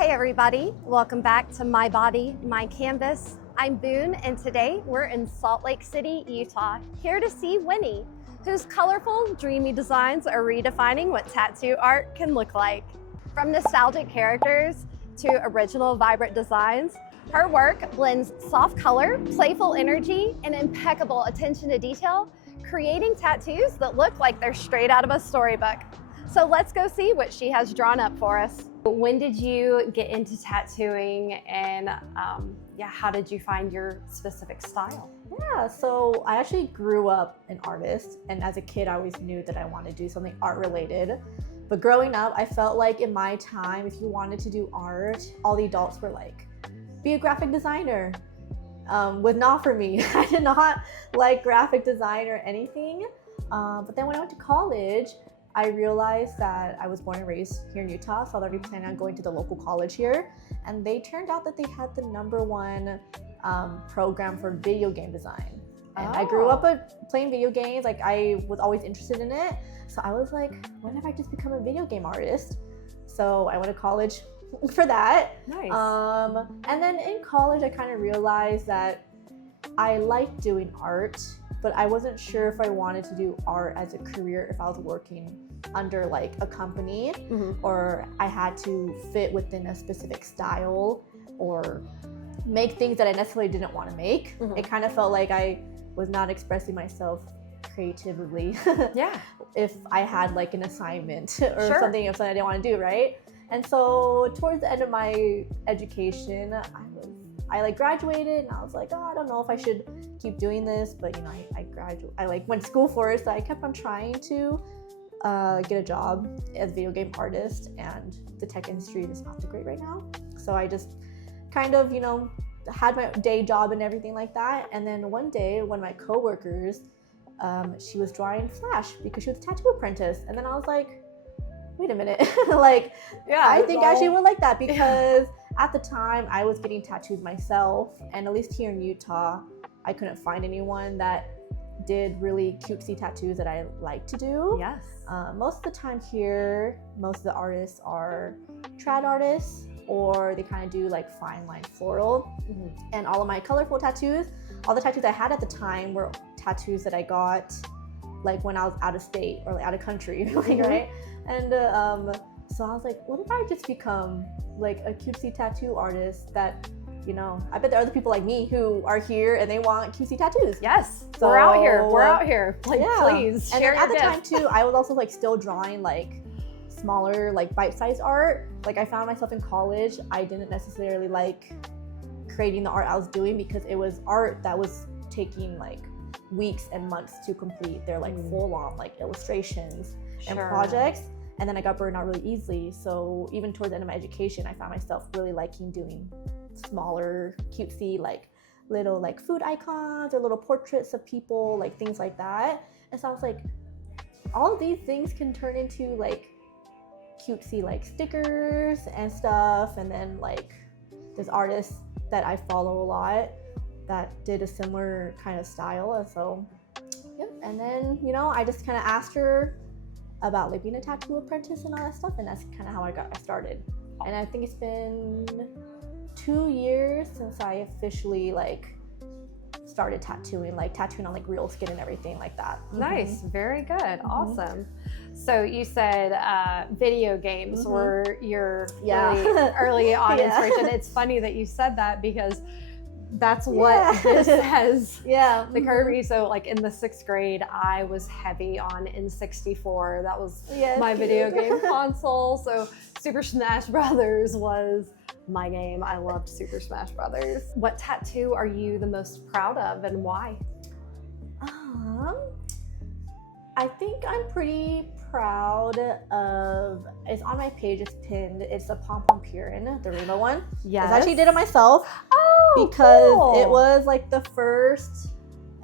Hey everybody, welcome back to My Body, My Canvas. I'm Boone and today we're in Salt Lake City, Utah, here to see Wenny, whose colorful, dreamy designs are redefining what tattoo art can look like. From nostalgic characters to original, vibrant designs, her work blends soft color, playful energy, and impeccable attention to detail, creating tattoos that look like they're straight out of a storybook. So let's go see what she has drawn up for us. When did you get into tattooing and how did you find your specific style? Yeah, so I actually grew up an artist, and as a kid I always knew that I wanted to do something art related. But growing up, I felt like in my time, if you wanted to do art, all the adults were like, be a graphic designer. Was not for me. I did not like graphic design or anything. But then when I went to college, I realized that I was born and raised here in Utah, so I was already planning on going to the local college here. And they turned out that they had the #1 program for video game design. And I grew up playing video games, like I was always interested in it. So I was like, what if I just become a video game artist? So I went to college for that. Nice. And then in college, I kind of realized that I liked doing art, but I wasn't sure if I wanted to do art as a career if I was working under like a company or I had to fit within a specific style or make things that I necessarily didn't want to make. It kind of felt like I was not expressing myself creatively. If I had like an assignment or something I didn't want to do, right? And so towards the end of my education, I like graduated and I was like, oh, I don't know if I should keep doing this, but you know, I like went to school for it, so I kept on trying to get a job as a video game artist, and the tech industry is not so great right now. So I just kind of, you know, had my day job and everything like that. And then one day, one of my coworkers, she was drawing Flash because she was a tattoo apprentice, and then I was like, wait a minute, like, I think I actually would like that because at the time I was getting tattoos myself, and at least here in Utah, I couldn't find anyone that did really cutesy tattoos that I like to do. Yes. Most of the time here, most of the artists are trad artists, or they kind of do like fine line floral. And all of my colorful tattoos, all the tattoos I had at the time were tattoos that I got like when I was out of state or like out of country, like, right? And so I was like, what if I just become like a cutesy tattoo artist that, you know, I bet there are other people like me who are here and they want cutesy tattoos. Yes, so, we're out here. Like, please and share then at your the gift. time too, I was also like still drawing like smaller, like bite-sized art. Like I found myself in college, I didn't necessarily like creating the art I was doing because it was art that was taking like weeks and months to complete. They're like full-on like illustrations and projects. And then I got burned out really easily. So even towards the end of my education, I found myself really liking doing smaller, cutesy, like little like food icons or little portraits of people, like things like that. And so I was like, all of these things can turn into like cutesy like stickers and stuff. And then like there's artists that I follow a lot that did a similar kind of style. And so, and then, you know, I just kind of asked her about like being a tattoo apprentice and all that stuff, and that's kind of how I got started. And I think it's been 2 years since I officially like started tattooing on like real skin and everything like that. Nice, very good, awesome. So you said video games were your really early on inspiration. It's funny that you said that because that's what this says. The Kirby. So like in the 6th grade, I was heavy on N64. That was my video game console. So Super Smash Brothers was my game. I loved Super Smash Brothers. What tattoo are you the most proud of and why? I think I'm pretty proud of, it's on my page, it's pinned, it's a Pom Pom Purin, the rainbow one. I actually did it myself because it was like the first,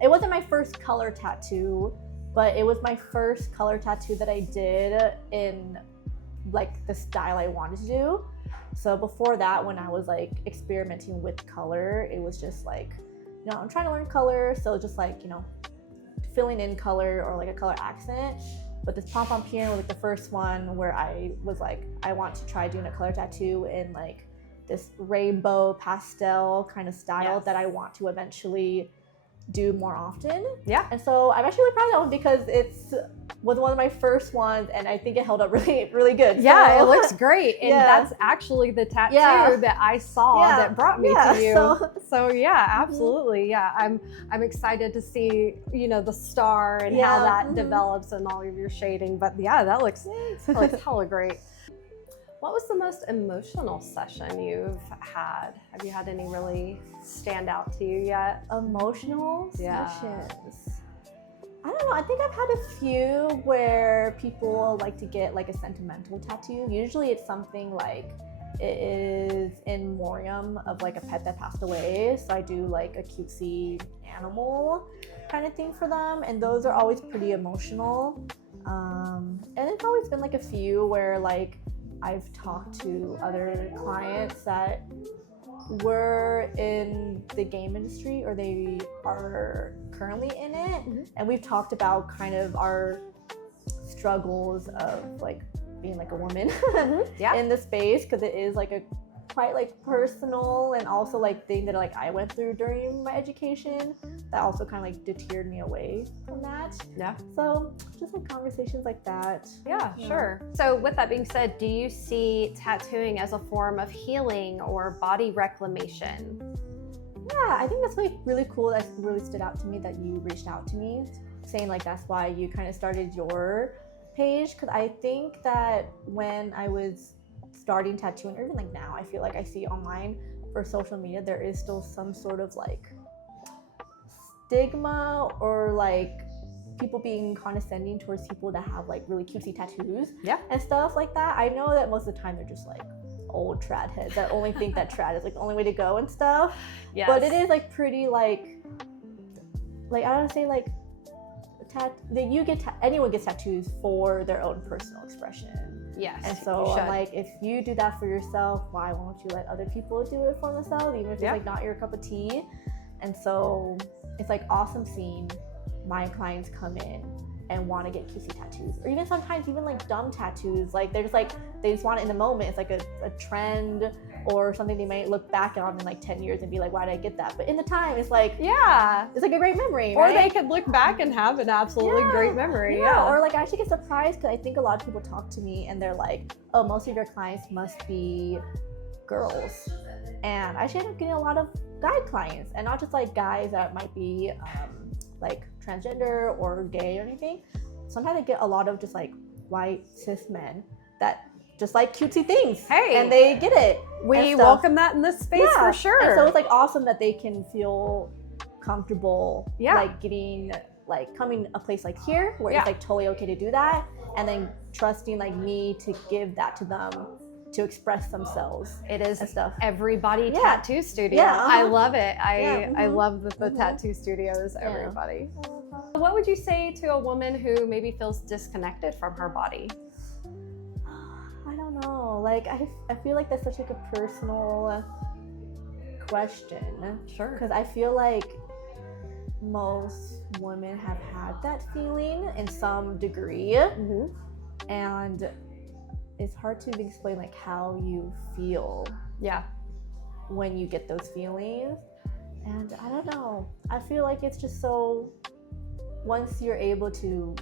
it wasn't my first color tattoo, but it was my first color tattoo that I did in like the style I wanted to do. So before that, when I was like experimenting with color, it was just like, you know, I'm trying to learn color, so just like, you know, filling in color or like a color accent. But this pom pom piano was like the first one where I was like, I want to try doing a color tattoo in like this rainbow pastel kind of style that I want to eventually do more often. Yeah. And so I'm actually really proud of that one because was one of my first ones, and I think it held up really, really good. Yeah, so, it looks great. And that's actually the tattoo that I saw that brought me to you. So yeah, absolutely. Yeah, I'm excited to see, you know, the star and how that develops and all of your shading. But yeah, that looks hella great. What was the most emotional session you've had? Have you had any really stand out to you yet? Emotional sessions. I don't know. I think I've had a few where people like to get like a sentimental tattoo. Usually it's something like it is in memoriam of like a pet that passed away. So I do like a cutesy animal kind of thing for them. And those are always pretty emotional. And it's always been like a few where like I've talked to other clients that were in the game industry or they are currently in it, and we've talked about kind of our struggles of like being like a woman in the space, because it is like a quite like personal and also like thing that like I went through during my education that also kind of like deterred me away from that. So just like conversations like that. Sure. So with that being said, do you see tattooing as a form of healing or body reclamation? Yeah, I think that's like really cool. That really stood out to me that you reached out to me saying like that's why you kind of started your page, because I think that when I was starting tattooing, or even like now, I feel like I see online for social media there is still some sort of like stigma or like people being condescending towards people that have like really cutesy tattoos and stuff like that. I know that most of the time they're just like old trad heads that only think that trad is like the only way to go and stuff. But it is like pretty like I don't want to say like that you get anyone gets tattoos for their own personal expression. And so I'm like, if you do that for yourself, why won't you let other people do it for themselves, even if it's like not your cup of tea? And so it's like awesome seeing my clients come in and want to get cutesy tattoos, or even sometimes even like dumb tattoos. Like they're just like, they just want it in the moment. It's like a trend or something they might look back on in like 10 years and be like, why did I get that? But in the time, it's like, it's like a great memory, or they could look back and have an absolutely great memory. Or like I actually get surprised because I think a lot of people talk to me and they're like, oh, most of your clients must be girls. And I actually end up getting a lot of guy clients, and not just like guys that might be like transgender or gay or anything. Sometimes I get a lot of just like white cis men that just like cutesy things. And they get it. We welcome that in this space for sure. And so it's like awesome that they can feel comfortable like getting like coming a place like here where it's like totally okay to do that, and then trusting like me to give that to them to express themselves. It is everybody tattoo studio. I love it. I love the tattoo studio is everybody. What would you say to a woman who maybe feels disconnected from her body? I don't know. Like I feel like that's such like a personal question. Because I feel like most women have had that feeling in some degree, and it's hard to explain like how you feel when you get those feelings. And I don't know, I feel like it's just so, once you're able to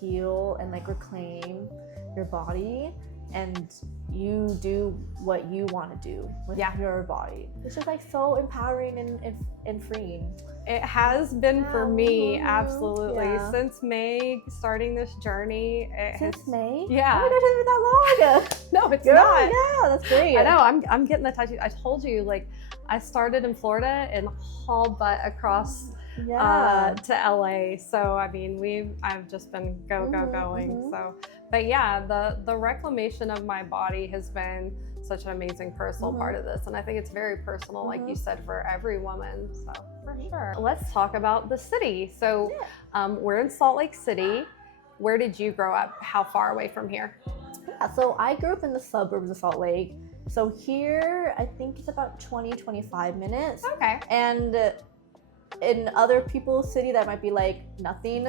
heal and like reclaim your body and you do what you want to do with your body, it's just like so empowering and freeing. It has been for me, absolutely. Since May, starting this journey. May? Yeah. Oh my gosh, it's been that long. No, it's not. Yeah, that's great. I know, I'm getting the tattoo. I told you, like, I started in Florida and hauled butt across to LA. So, I mean, I've just been going. So, but yeah, the reclamation of my body has been such an amazing personal part of this. And I think it's very personal, like you said, for every woman. So for sure. Let's talk about the city. So we're in Salt Lake City. Where did you grow up? How far away from here? Yeah, so I grew up in the suburbs of Salt Lake. So here, I think it's about 20, 25 minutes. Okay. And in other people's city that might be like nothing.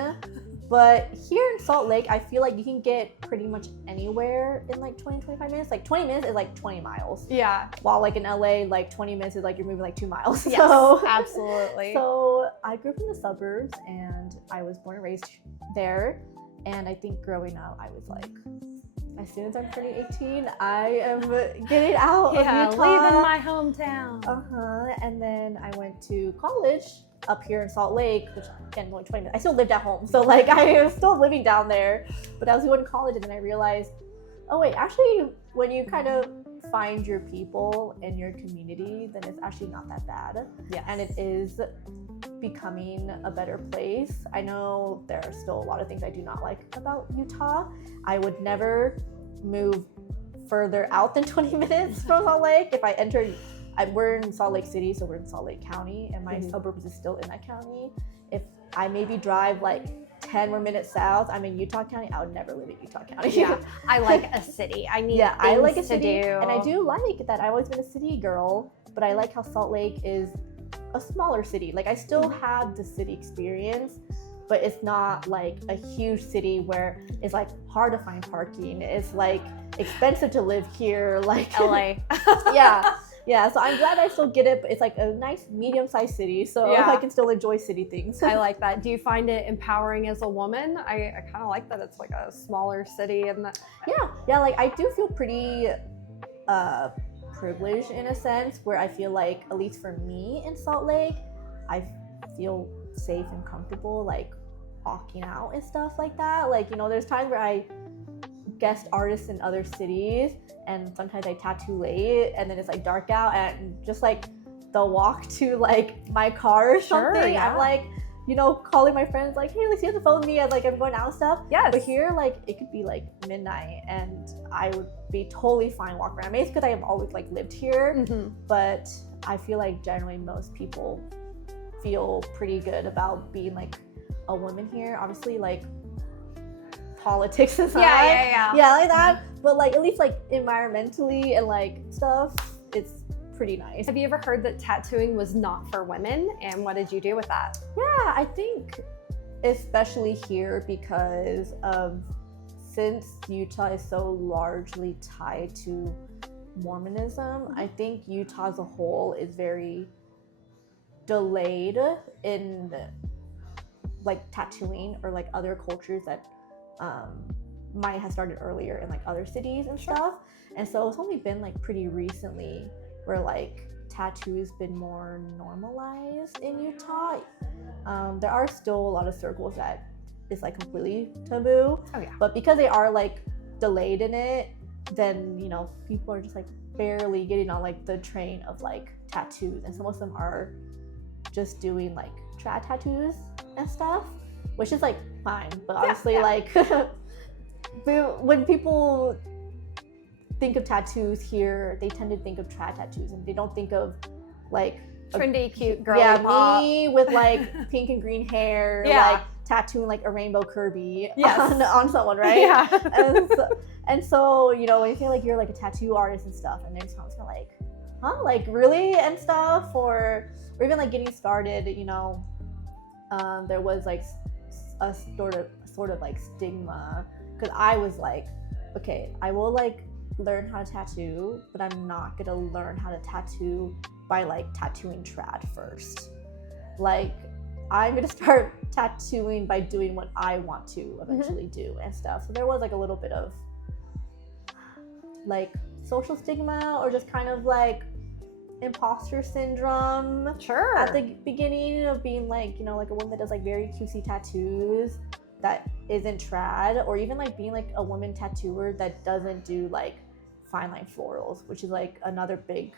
But here in Salt Lake, I feel like you can get pretty much anywhere in like 20-25 minutes. Like 20 minutes is like 20 miles. Yeah. While like in LA, like 20 minutes is like you're moving like 2 miles. Yes, so, absolutely. So I grew up in the suburbs and I was born and raised there. And I think growing up, I was like, as soon as I'm turning 18, I am getting out of Utah. Leaving my hometown. And then I went to college up here in Salt Lake, which again, only 20 minutes. I still lived at home, so like I was still living down there. But I was going to college, and then I realized, oh wait, actually, when you kind of find your people and your community, then it's actually not that bad. Yes. And it is becoming a better place. I know there are still a lot of things I do not like about Utah. I would never move further out than 20 minutes from Salt Lake. If I entered, we're in Salt Lake City, so we're in Salt Lake County, and my suburbs is still in that county. If I maybe drive like 10 more minutes south, I'm in Utah County, I would never live in Utah County. Yeah, I like a city. I need things I like a city, to do. and I do like that. I've always been a city girl, but I like how Salt Lake is a smaller city. Like I still have the city experience, but it's not like a huge city where it's like hard to find parking. It's like expensive to live here, like LA. Yeah, so I'm glad I still get it, but it's like a nice medium-sized city, so I can still enjoy city things. I like that. Do you find it empowering as a woman? I kind of like that it's like a smaller city and that. Yeah, like I do feel pretty privileged in a sense, where I feel like, at least for me in Salt Lake, I feel safe and comfortable like walking out and stuff like that. Like, you know, there's times where I guest artists in other cities, and sometimes I tattoo late, and then it's like dark out, and just like the walk to like my car or something, I'm like, you know, calling my friends like, hey, let's see the phone with me as like I'm going out and stuff. Yes. But here, like, it could be like midnight, and I would be totally fine walking around. Maybe it's because I have always like lived here, but I feel like generally most people feel pretty good about being like a woman here. Obviously, like politics aside, yeah, like that. But like at least like environmentally and like stuff, it's pretty nice. Have you ever heard that tattooing was not for women, and what did you do with that? Yeah, I think especially here because of, since Utah is so largely tied to Mormonism, I think Utah as a whole is very delayed in like tattooing, or like other cultures that might have started earlier in like other cities and stuff. And so it's only been like pretty recently where like tattoos been more normalized in Utah. There are still a lot of circles that is like completely taboo. Oh yeah. But because they are like delayed in it, then, you know, people are just like barely getting on like the train of like tattoos, and some of them are just doing like trad tattoos and stuff, which is like fine, but obviously like when people think of tattoos here, they tend to think of trad tattoos, and they don't think of like trendy, cute girl. Yeah, pop. Me with like pink and green hair, like tattooing like a rainbow Kirby on someone, right? Yeah. And so, you know, when you say like you're like a tattoo artist and stuff, and they're just kind of like, huh, like really and stuff, or even like getting started, you know, there was like a sort of like stigma, because I was like, okay, I will like learn how to tattoo, but I'm not gonna learn how to tattoo by like tattooing trad first. Like, I'm gonna start tattooing by doing what I want to eventually do and stuff. So there was like a little bit of like social stigma, or just kind of like imposter syndrome at the beginning of being like, you know, like a woman that does like very cutesy tattoos that isn't trad, or even like being like a woman tattooer that doesn't do like fine line florals, which is like another big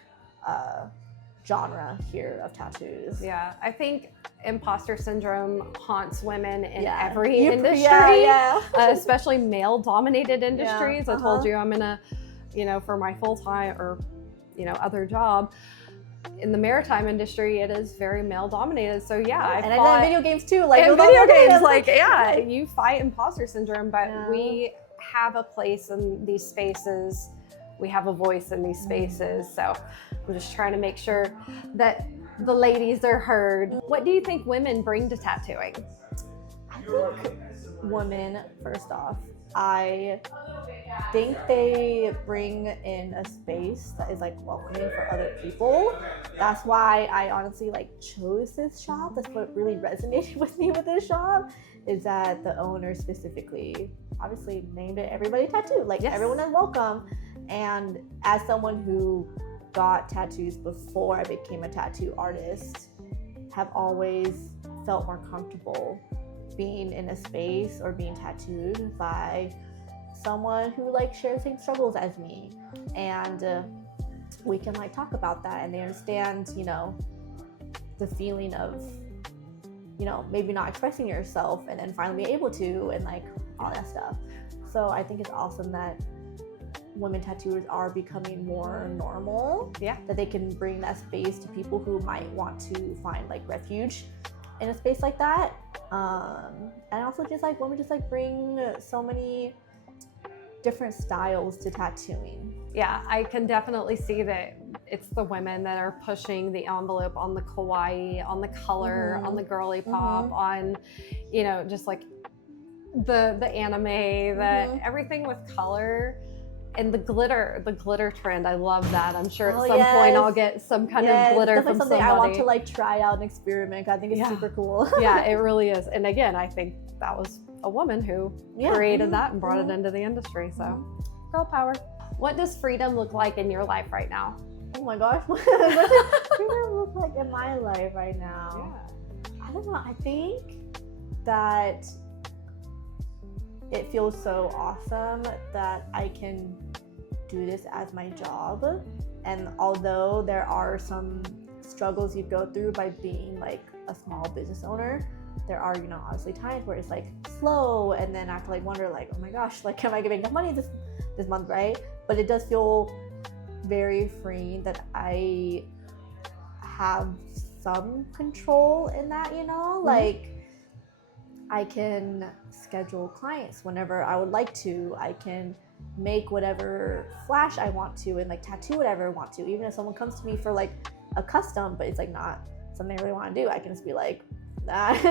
genre here of tattoos. Yeah, I think imposter syndrome haunts women in every industry, especially male dominated industries. I told you I'm in a, you know, for my full-time or, you know, other job in the maritime industry, it is very male dominated. So I did video games too, like in video games, like you fight imposter syndrome, but we have a place in these spaces, we have a voice in these spaces. So I'm just trying to make sure that the ladies are heard. What do you think women bring to tattooing? I think women, first off, I think they bring in a space that is like welcoming for other people. That's why I honestly like chose this shop. That's what really resonated with me with this shop, is that the owner specifically obviously named it Everybody Tattoo. Like, yes, everyone is welcome. And as someone who got tattoos before I became a tattoo artist, have always felt more comfortable being in a space or being tattooed by someone who like shares the same struggles as me, and we can like talk about that, and they understand, you know, the feeling of, you know, maybe not expressing yourself and then finally be able to, and like all that stuff. So I think it's awesome that women tattooers are becoming more normal. Yeah, that they can bring that space to people who might want to find like refuge in a space like that. And also just like women just like bring so many different styles to tattooing. Yeah, I can definitely see that it's the women that are pushing the envelope on the kawaii, on the color, on the girly pop, on, you know, just like the anime, everything with color. And the glitter trend, I love that. I'm sure at some point I'll get some kind of glitter from something somebody. I want to like try out and experiment. I think it's super cool. Yeah, it really is. And again, I think that was a woman who created that and brought it into the industry. So, girl power. What does freedom look like in your life right now? Oh my gosh, what does freedom look like in my life right now? Yeah. I don't know. I think that it feels so awesome that I can do this as my job. And although there are some struggles you go through by being like a small business owner, there are, you know, obviously times where it's like slow, and then I have to like wonder like, oh my gosh, like, am I giving enough money this month, right? But it does feel very freeing that I have some control in that, you know, like I can schedule clients whenever I would like to. I can make whatever flash I want to and like tattoo whatever I want to. Even if someone comes to me for like a custom, but it's like not something I really want to do, I can just be like, not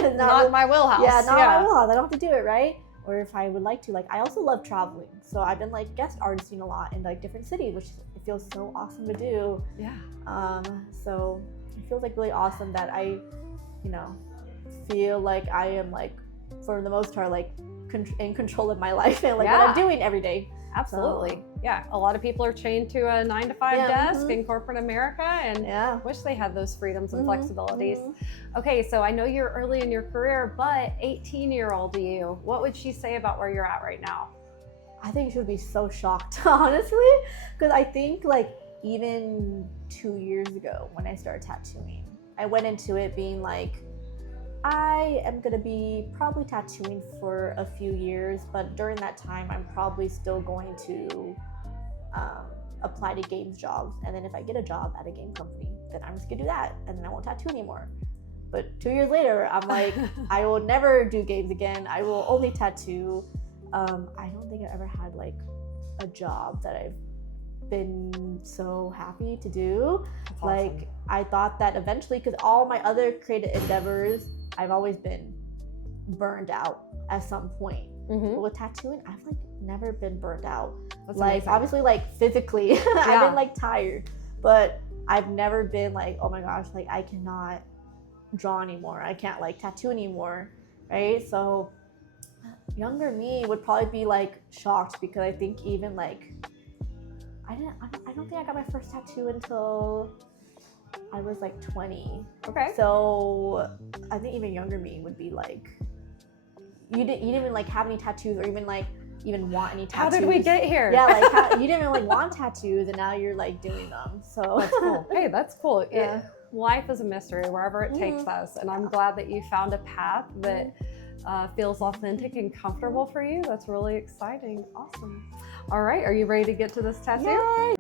my wheelhouse. Yeah, not my wheelhouse. I don't have to do it, right? Or if I would like to, like, I also love traveling. So I've been like guest artisting a lot in like different cities, which it feels so awesome to do. Yeah. So it feels like really awesome that I, you know, feel like I am like, for the most part, like in control of my life and like what I'm doing every day. Absolutely. So, yeah. A lot of people are chained to a 9-to-5 desk in corporate America, and wish they had those freedoms and flexibilities. Okay. So I know you're early in your career, but 18-year-old you, what would she say about where you're at right now? I think she would be so shocked, honestly, because I think like even 2 years ago when I started tattooing, I went into it being like, I am going to be probably tattooing for a few years, but during that time, I'm probably still going to apply to games jobs. And then if I get a job at a game company, then I'm just going to do that. And then I won't tattoo anymore. But 2 years later, I'm like, I will never do games again. I will only tattoo. I don't think I've ever had like a job that I've been so happy to do. That's like awesome. I thought that eventually, because all my other creative endeavors, I've always been burned out at some point. But with tattooing, I've like never been burned out. That's like amazing. Obviously like physically, I've been like tired, but I've never been like, oh my gosh, like I cannot draw anymore. I can't like tattoo anymore, right? So younger me would probably be like shocked, because I think even like I don't think I got my first tattoo until I was like 20. Okay. So I think even younger me would be like, you didn't even like have any tattoos, or even want any tattoos. How did we get here? Yeah, like you didn't even like want tattoos, and now you're like doing them. So that's cool. Hey, that's cool. Yeah. Life is a mystery wherever it takes us, and I'm glad that you found a path that feels authentic and comfortable for you. That's really exciting. Awesome. All right, are you ready to get to this tattoo? Yay.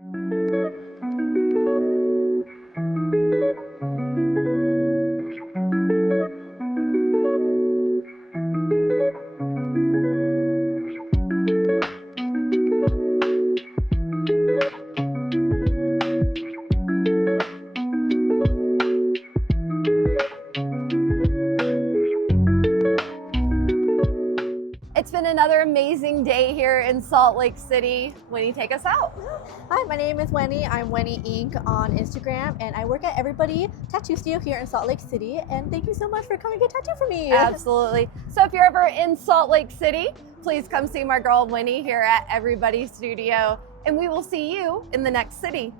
amazing day here in Salt Lake City. Wenny, take us out. Hi, my name is Wenny. I'm Wenny Inc. on Instagram, and I work at Everybody Tattoo Studio here in Salt Lake City. And thank you so much for coming to get tattooed for me. Absolutely. So if you're ever in Salt Lake City, please come see my girl Wenny here at Everybody Studio, and we will see you in the next city.